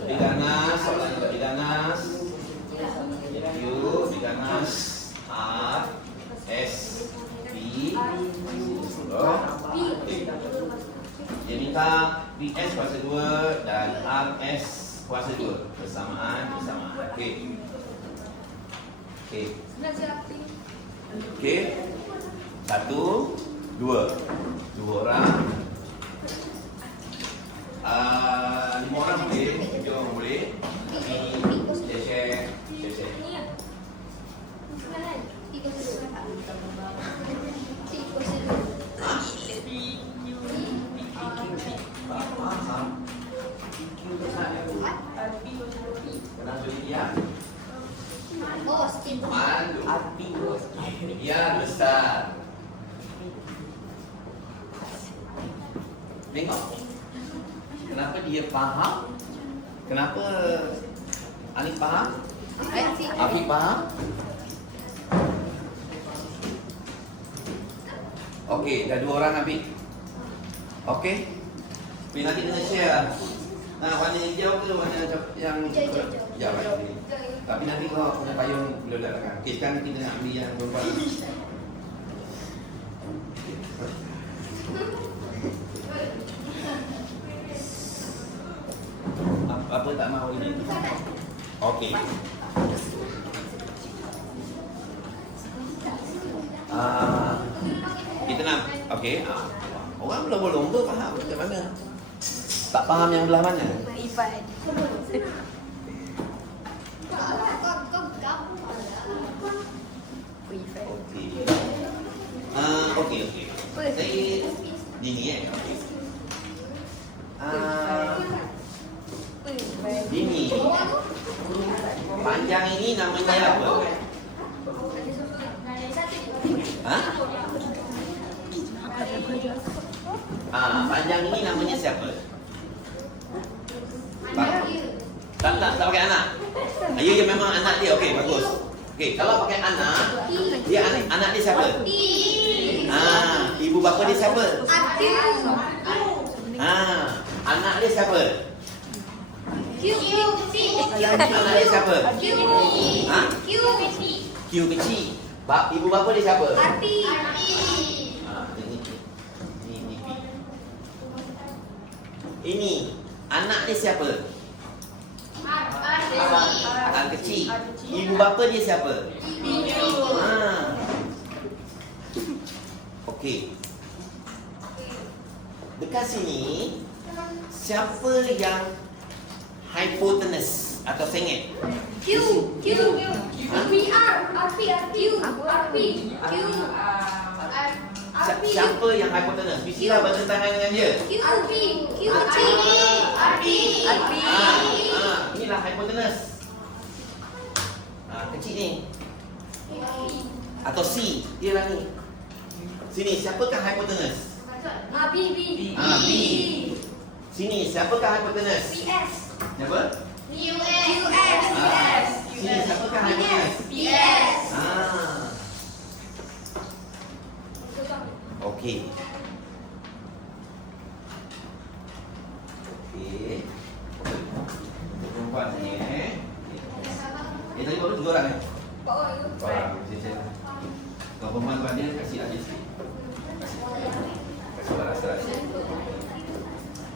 lebih ganas, soalan lebih ganas. Q, lebih ganas. R, S, P. Okey. Dia minta PS kuasa 2 dan RS kuasa 2 bersamaan. Okey. Okey. 1, 2. 2 orang. 5 orang boleh, 7 orang boleh. Tapi share. Kenapa dia? Oh, skin. Malu. Dia besar. Tengok. Kenapa dia faham? Kenapa Anik faham? Afiq faham? Okey, dah 2 orang Afiq. Okey. Tapi nanti kena share. Nah, warna hijau ke warna yang hijau. Tapi nanti kau punya payung boleh letakkan. Okey, sekarang kita nak ambil yang perempuan. Apa tak mahu ini? Okey. Kita nak okey. Orang belum tu faham macam mana? Tak faham yang belah mana? Ipan. Okey. Saya ini Okey. Ini panjang ini namanya apa? Hah? Panjang ini namanya siapa? Tak pakai anak. Ya memang anak dia. Okey, bagus. Okey, kalau pakai anak, dia anak dia siapa? Ibu bapa dia siapa? Anak dia siapa? Anak dia siapa? Q kecil. Ibu bapa dia siapa? Ini anak dia siapa? Anak kecil. Ibu bapa dia siapa? Okey. Dekat sini siapa yang hypotenuse atau sengit? Siapa yang hypotenuse? Bismillah bertentangan dengan dia. Inilah hypotenuse. Kecil ni. Atau C. Dia lah ni. Sini, siapakah hypotenuse? B. Sini, siapakah hypotenuse? Siapa? Sini, siapakah hypotenuse? Okey. Perempuan ni tadi baru 3 orang Orang. Kalau perempuan dia kasih aja sikit. Kasih rasa.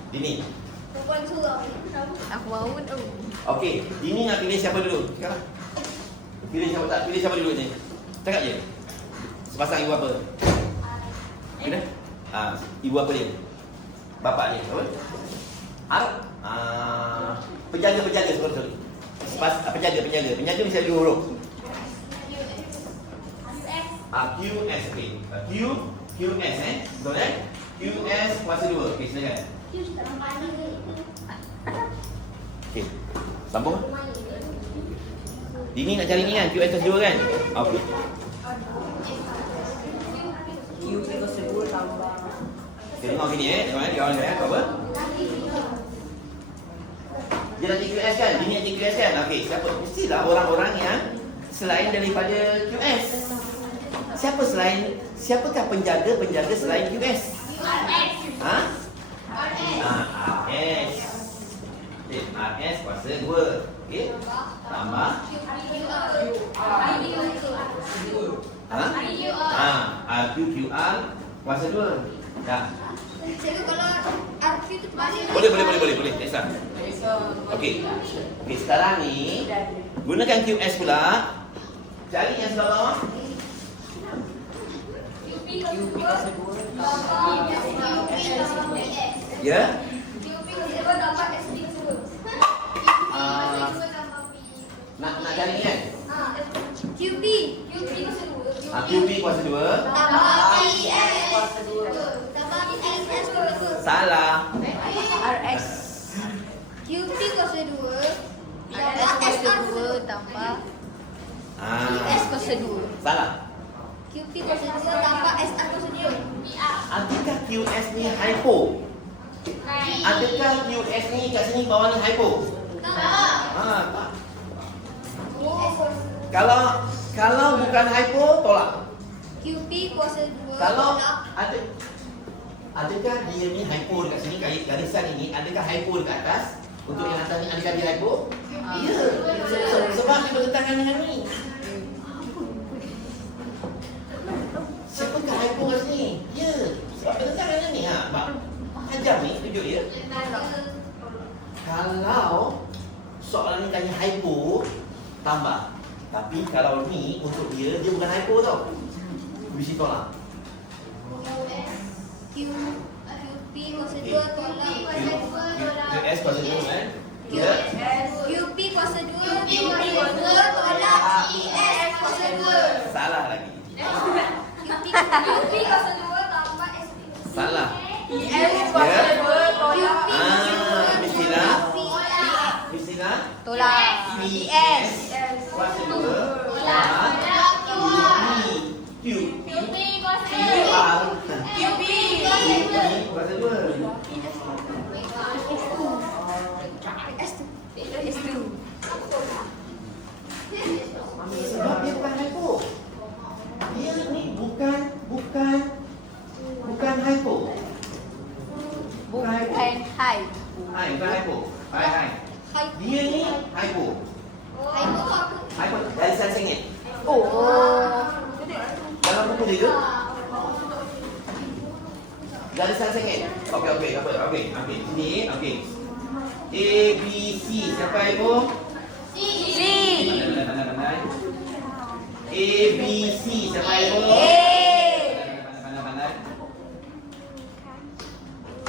Dini. Aku mau tu. Okey, Dini nak pilih siapa dulu? Sekarang. Pilih siapa dulu ni? Cakap je. Sepasang ibu apa? Pilih. Ibu apa dia? Bapak dia, apa? Penjaga sorry. Penjaga bisa 2 huruf. QS. QS betul QS kuasa 2. Okey, silakan. Okey. Sambung. Dini nak cari ni kan, QS kuasa 2 kan? Okey. QP kuasa 2 tambah. Okey, tengok sini tengok dia orang saya apa? Dia nak QS kan? Dini nak QS kan? Okey, mestilah orang-orang yang selain daripada QS. Siapakah penjaga selain QS? RS. RS kuasa 2. Okey. Tambah QQR kuasa 2. Dah. Kalau RP tu Boleh. Esok. Okey, sekarang ni gunakan QS pula. Cari yang sebelah bawah. QP kuasa 2 Ya. Nak cari ni kan? QP QP kuasa 2. tambah IS kuasa 2 tambah IS kuasa 2. Salah. RS QP kuasa 2 RS kuasa 2 tambah IS kuasa 2. Salah. QP kuasa 2 tambah SR kuasa 2. Adakah QS ni hypo? Adakah QS ni kat sini bawah ni hypo? Tak. Kalau bukan hypo, tolak. QP kuasa 2 Kalau tolak. adakah dia ni hypo dekat sini, garisan ini, adakah hypo dekat atas? Untuk yang atas ni, adakah dia hypo? Ya. Sebab dia bertentangan dengan ni. Siapakah hypo kat sini? Ya. Sebab bertentangan dengan ni. Hajam ni, tunjuk dia. Kalau soalan ni tanya hypo, tambah. Tapi kalau ni untuk dia bukan hypo tau. Mesti tolak. QP kuasa 2 tolak. QS kuasa 2 kan? Ya. QP kuasa 2 tolak IS kuasa 2. Salah lagi. QP kuasa 2 tambah SP. Salah. IS kuasa 2 tolak Mestilah Tolak. BS BS. kuasa 2 tolak QP QR QP. kuasa 2. Sebab dia bukan hypo. Dia ni bukan hypo. Bukan hypo. Hai. Hai, bukan hypo. Hai. Dia ni hypo. Hypo dari sel sengit. Oh. Dalam buku dia tu. Dari sel sengit. Okey. Sini, okey. A, B, C. Siapa hypo? C. Pandai. A, B, C. Siapa hypo? Pandai.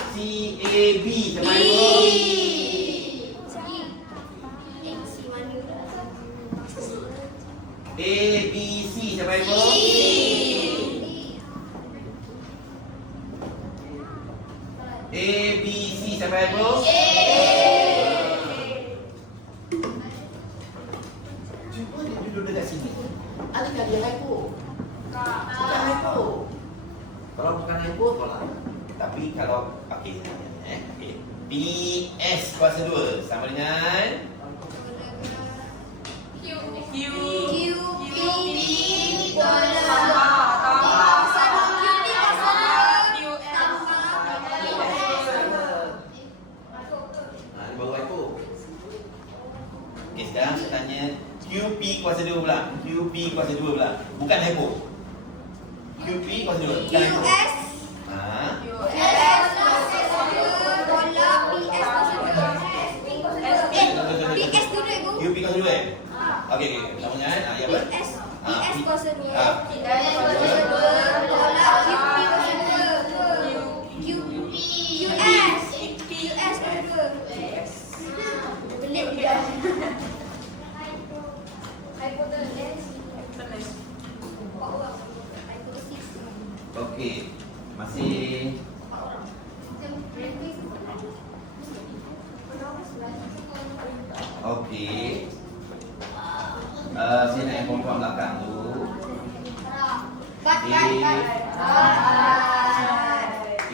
C, A, B. Siapa hypo? A, B, C. Siapa hypo? A, B, C. Siapa hypo? Cuba dia duduk dekat sini. Adakah dia hypo? Bukan hypo. Kalau bukan hypo, tolak. Tapi kalau okey, okey. PS kuasa 2 sama dengan dia baru hypo. Okey, sekarang saya tanya QP kuasa 2 pula. QP kuasa 2 pula. Bukan hypo. QP kuasa 2. Bukan hypo. QP kuasa 2 Okey. Sama dengan ya apa? PS kuasa 2. Ah. PS kuasa 2 tolak QP kuasa 2. QS kuasa 2. Pelik dia. Okey. Masih okey. Saya nak yang perempuan belakang tu. Cut. A, B,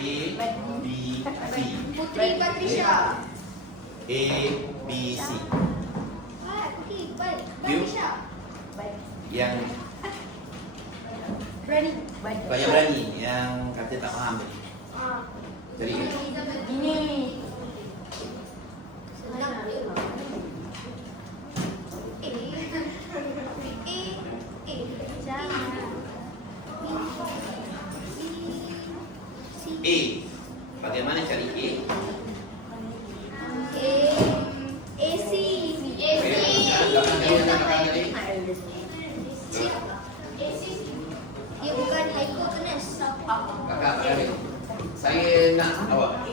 C. Putri Patricia. A, B, C. Putri Patricia. Yang Berani. banyak berani, yang kata tak faham tadi. Jadi Ini. Senang dia. A. Bagaimana cari A? AC. Dia bukan hypotenuse. Kakak beradik. Saya nak awak.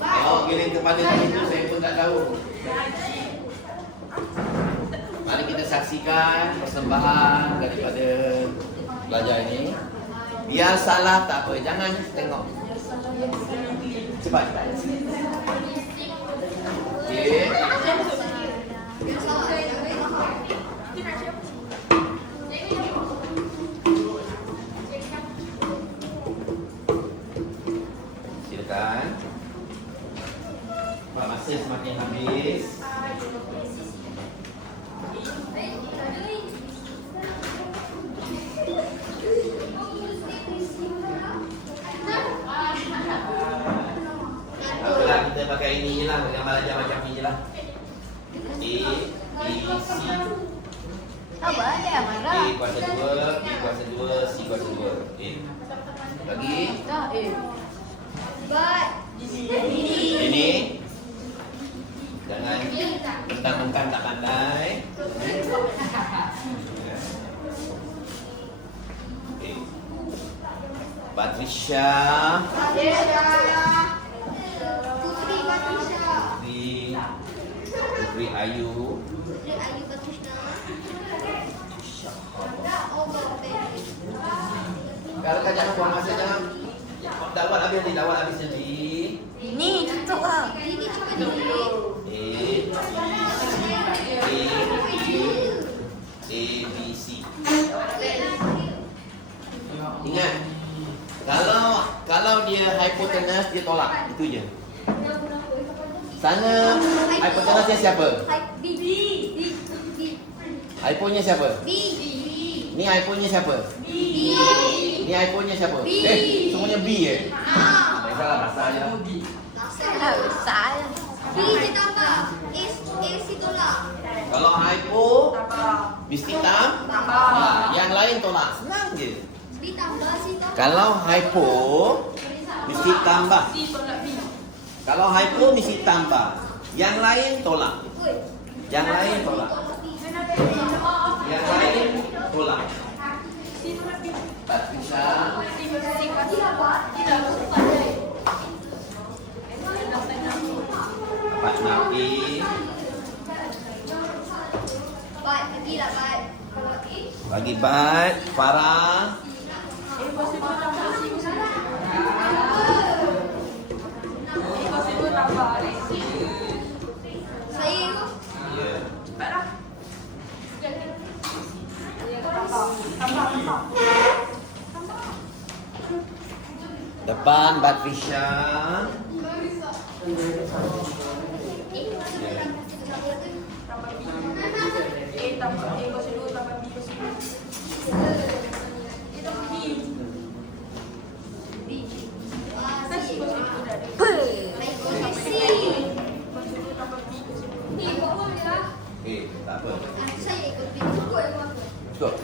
Awak kirim kepada itu, saya pun tak tahu. Mari kita saksikan persembahan daripada pelajar ini. Biar salah tak apa, jangan tengok. Cepat. Okey. Silakan. Pak, masa semakin habis. Apalah, kita pakai ini je lah, gambar aja macam ni je lah. A, B, C. Apa dia marah? A kuasa 2, B kuasa 2, C kuasa 2. A. Lagi. But Ini. Jangan mentang-mentang tak pandai. Okay. Patricia. Putri Patricia. Putri Ayu. Putri Ayu Patricia. Kalau kau jangan buang masa, jangan. Dakwat habis nanti. Ini tutup lah. Ini cuba dulu. A, B, C. dia tolak. Itu je. Sana hypotenusnya siapa? B. Hyponya siapa? B. Ni hyponya siapa? B. Ni hyponya siapa? B. Semuanya B eh? Tak salah rasanya. Salah. B ditambah. A tolak. Kalau hypo mesti yang lain tolak. Senang je. B tambah C tolak. Kalau hypo mesti tambah. C tolak B. Kalau hypo mesti tambah. Yang lain tolak. Yang lain tolak. Yang lain tolak. Tak bisa. Dapat nabi. Baik, bagilah baik. Kalau A. Bagi bat. Farah. A kuasa 2 tambah C kuasa 2. A kuasa 2 tambah C. Saya tu. Ya. Cepatlah. Tambah. Depan Batrisha. Tambah B. A kuasa 2 tambah B kuasa 2. A tambah B. Kan C kuasa 2 dah ada. C. Kuasa 2 tambah B kuasa 2. Ni buat apa dia? Okey, tak apa. Saya ikut B. Cukup ya buat. Cukup.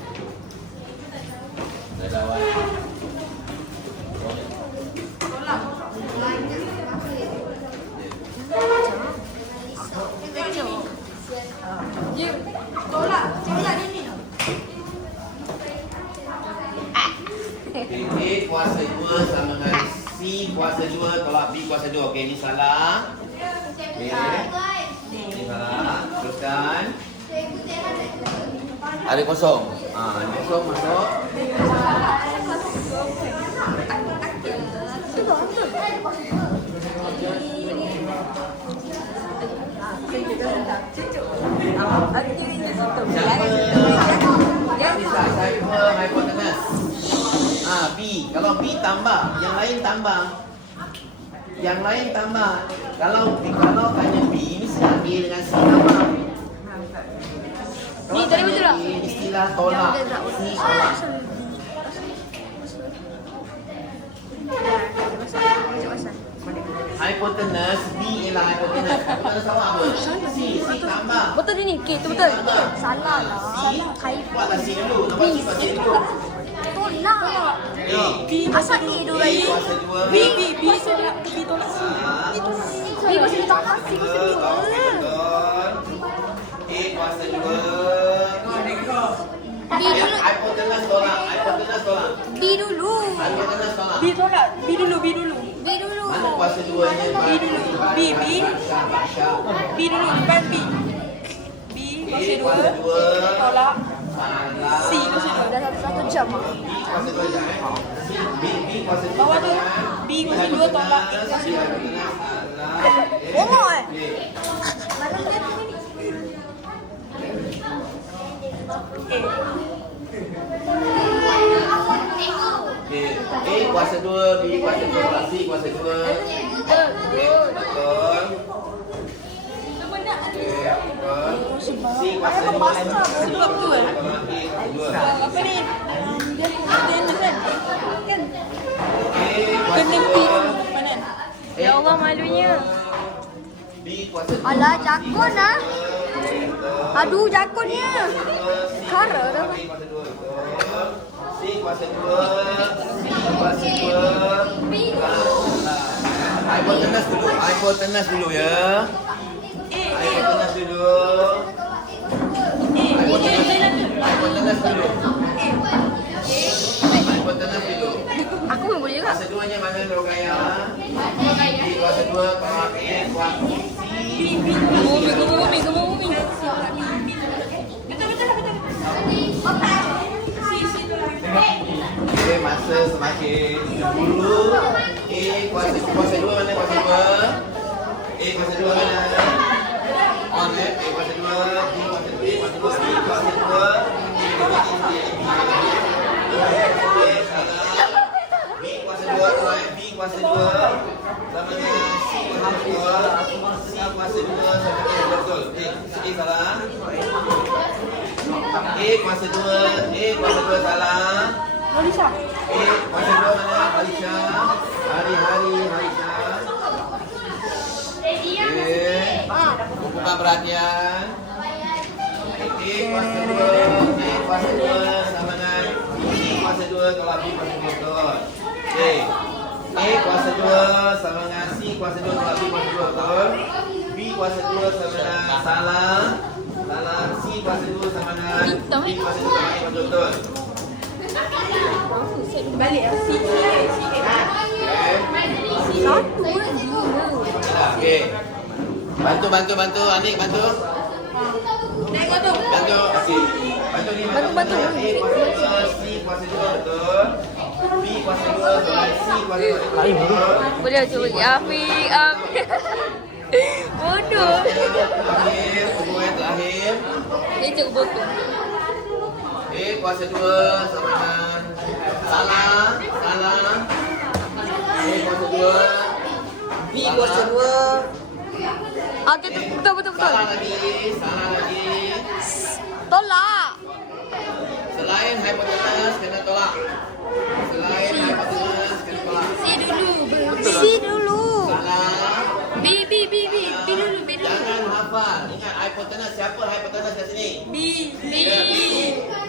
Dah lawan. Tolak. Banyak. Ya. Tolak. Tolak ini. Okay, A kuasa 2 sama dengan C kuasa 2 tolak B kuasa 2. Okey, ni salah. Okey. Ni salah. Teruskan. Ada kosong. Ada kosong masuk. Bisa hypotenuse. B. Kalau B tambah, yang lain tambah. Yang lain tambah. Kalau tanya B, mesti A dengan C tambah. Kalau tanya B, mestilah tolak. C tolak. Hypotenuse, B ialah hypotenuse. Hypotenuse sama apa? C tambah. Betul ni, K tu betul. Salah lah. Buatlah C dulu. Nampak C buat C dulu. Tolak. A. Asal A dulu A lagi. kuasa 2. B tolak C. B mesti ditolak C mesti Betul. A kuasa 2. B dulu. Hypotenuse tolak. Hypotenuse tolak. B dulu. Hypotenuse tolak. B tolak. B dulu. B dulu. Mana kuasa 2-nya? B dulu. B dulu. Depan B. B kuasa 2. Tolak. C kuasa 2. Dah satu jam ah. B kuasa 2 je. B kuasa 2. Bawah tu. B kuasa 2 tolak A kuasa 2. Omong eh. A kuasa 2, B kuasa 2, C kuasa 2. Betul. C kuasa 2. Sebab tu eh. Apa ni? Dia kan? Kan? Kena B dulu. Mana? Ya Allah malunya. B kuasa 2. Alah jakun ah. Aduh jakunnya. Kara dah. C kuasa 2. C kuasa 2. Hypotenuse dulu. Hypotenuse dulu ya. Hypotenuse dulu. Hypotenuse dulu. Hypotenuse dulu. Aku pun boleh juga. Kuasa 2-nya mana Rogaya? B kuasa 2 tolak A kuasa C. Gumumi. Betul. Okey, masa semakin 30. A kuasa 2 mana kuasa 2? A kuasa 2 mana? On A kuasa 2, B kuasa 2, B kuasa 2. B kuasa 2 tu B kuasa 2. 2 sama dengan betul. A salah. A kuasa 2. A kuasa 2 salah. Melisa. A kuasa 2 mana? Halisha. Hari-hari Halisha. Okey. Bukan perhatian. A kuasa 2. A kuasa 2 sama dengan B kuasa 2 tolak B kuasa 2 betul. Okey. A kuasa 2 sama dengan C kuasa 2 tolak B kuasa 2 betul. B kuasa 2 sama dengan salah. Salah. C kuasa 2 sama dengan B kuasa 2 tolak B kuasa 2 betul. Balik ya. Okey. Bantu. Anik bantu. Bantu. Okey. Bantu ni. Bantu. A kuasa 2, C kuasa 2 betul. B kuasa 2 sama C kuasa 2 betul. Boleh cuba Afiq. Bodoh. Terakhir, hubungan terakhir. Dia cakap bodoh. A kuasa 2 sama dengan salah. A kuasa 2. B kuasa 2. Okey, betul. Salah lagi. Tolak. Selain hipotenus kena tolak. C dulu. Salah. B dulu. Jangan hafal. Ingat hipotenus. Siapa hipotenus kat sini? B. Ya,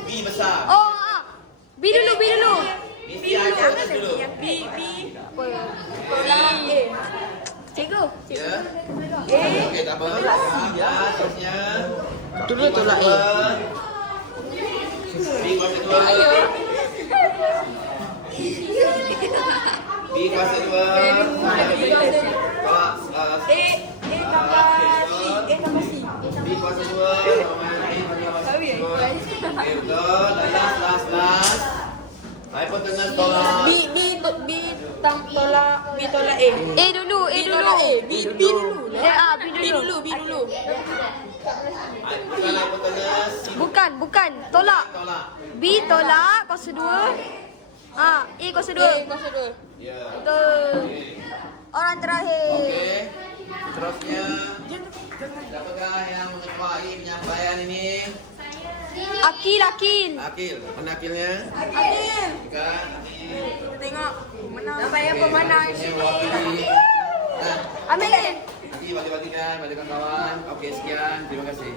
B besar. Oh, B dulu. Mesti hipotenus dulu. B. Tolak A. Cikgu. Ya. Okey, tak apa. Ya, terusnya. Dulu tolak A. B kuasa 2. B kuasa 2. Tolak. B kuasa 2. Okey, betul. Last. Hipotenus tolak. B tolak A. A dulu. B dulu. B dulu. Bukan hipotenus. Bukan. Tolak. B tolak kuasa 2. A kuasa 2. Ya. Betul. Orang terakhir. Okey. Terusnya. Siapakah yang mengetuai penyampaian ini? Akil. Akil. Mana akilnya? Adil. Kan? Tengok. Nampak yang pemenang Yang sini. mewakili. Nah, Ambil. nanti bagi-bagikan pada kawan-kawan. Okey, sekian. Terima kasih.